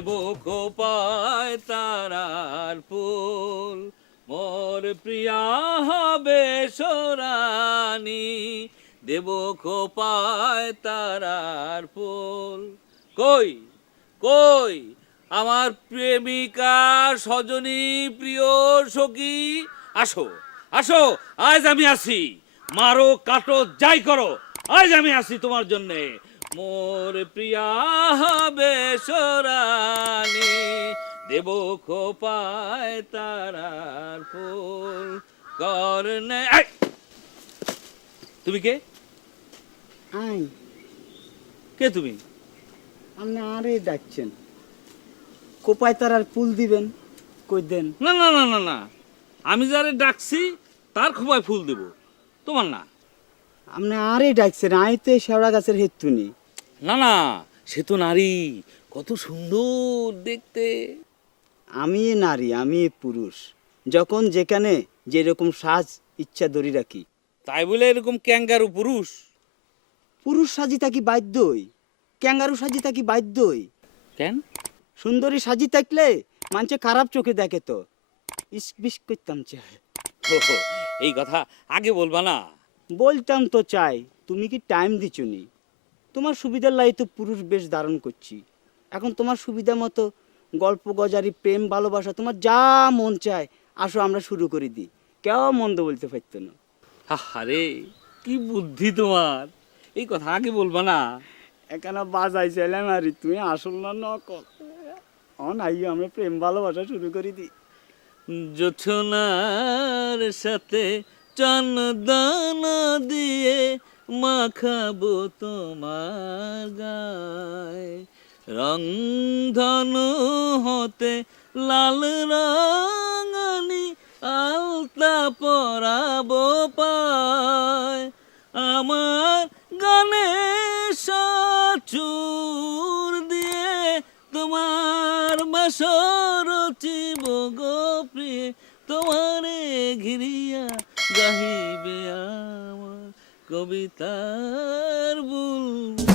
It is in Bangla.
দেব কোপায় তারার ফুল। মোর প্রিয়া হবে সোরানি, দেব কোপায় তারার ফুল। কই কই, আমার প্রেমিকা সজনী প্রিয় সখী? আসো আসো, আজ আমি আসি। মারো, কাটো, যাই করো, আজ আমি আসি তোমার জন্যে। মোর প্রিয়া হবে সোরানি দেব খোপায় তারার ফুল করনে! তুমি কে? আই। কে তুমি? আপনি আরে ডাকছেন। কোপায় তার আর ফুল দিবেন কই দেন? না না না না না। আমি যারে ডাকছি তার খোপায় ফুল দেব। তোমার না। আপনি আরে ডাকছেন আই তো শেওড়া গাছের হেতুনি। না না সে তো নারী। কত সুন্দর দেখতে। আমি নারী আমি পুরুষ। যখন যেখানে যেরকম সাজ ইচ্ছা ধরি রাখি। তাই বলে এরকম ক্যাঙ্গারু পুরুষ? পুরুষ সাজি থাকি বাধ্যই? ক্যাঙ্গারু সাজি থাকি বাধ্যই? কেন? সুন্দরী সাজি থাকলে মানুষে খারাপ চোখে দেখে তো। ইস্ক করতাম চাই এই কথা আগে বলবা না। বলতাম তো চাই তুমি কি টাইম দিছনি তোমার সুবিধার লাই তো পুরুষ বেশ ধারণ করছি। এখন তোমার সুবিধা মতো গল্প গজারি প্রেম ভালোবাসা তোমার যা মন চায় আসো আমরা শুরু করে দিই। কেউ মন্দ বলতে পারতো না। আরে কি বুদ্ধি তোমার। এই কথা আগে বলবা না। এখানে বাজাইছিলাম আর তুমি আসল না নকল। অন আই আমরা প্রেম ভালোবাসা শুরু করে দিই। জোছনার সাথে চন্দন দিয়ে মাখাবো তোমার গায়। রং ধনু হতে লাল রঙানি আলতা পরাবো পায়। আমার গানে চুর দিয়ে তোমার বাসর চিব গো প্রিয়, তোমারে ঘিরিয়া গাহিবে আমার কবিতার বুল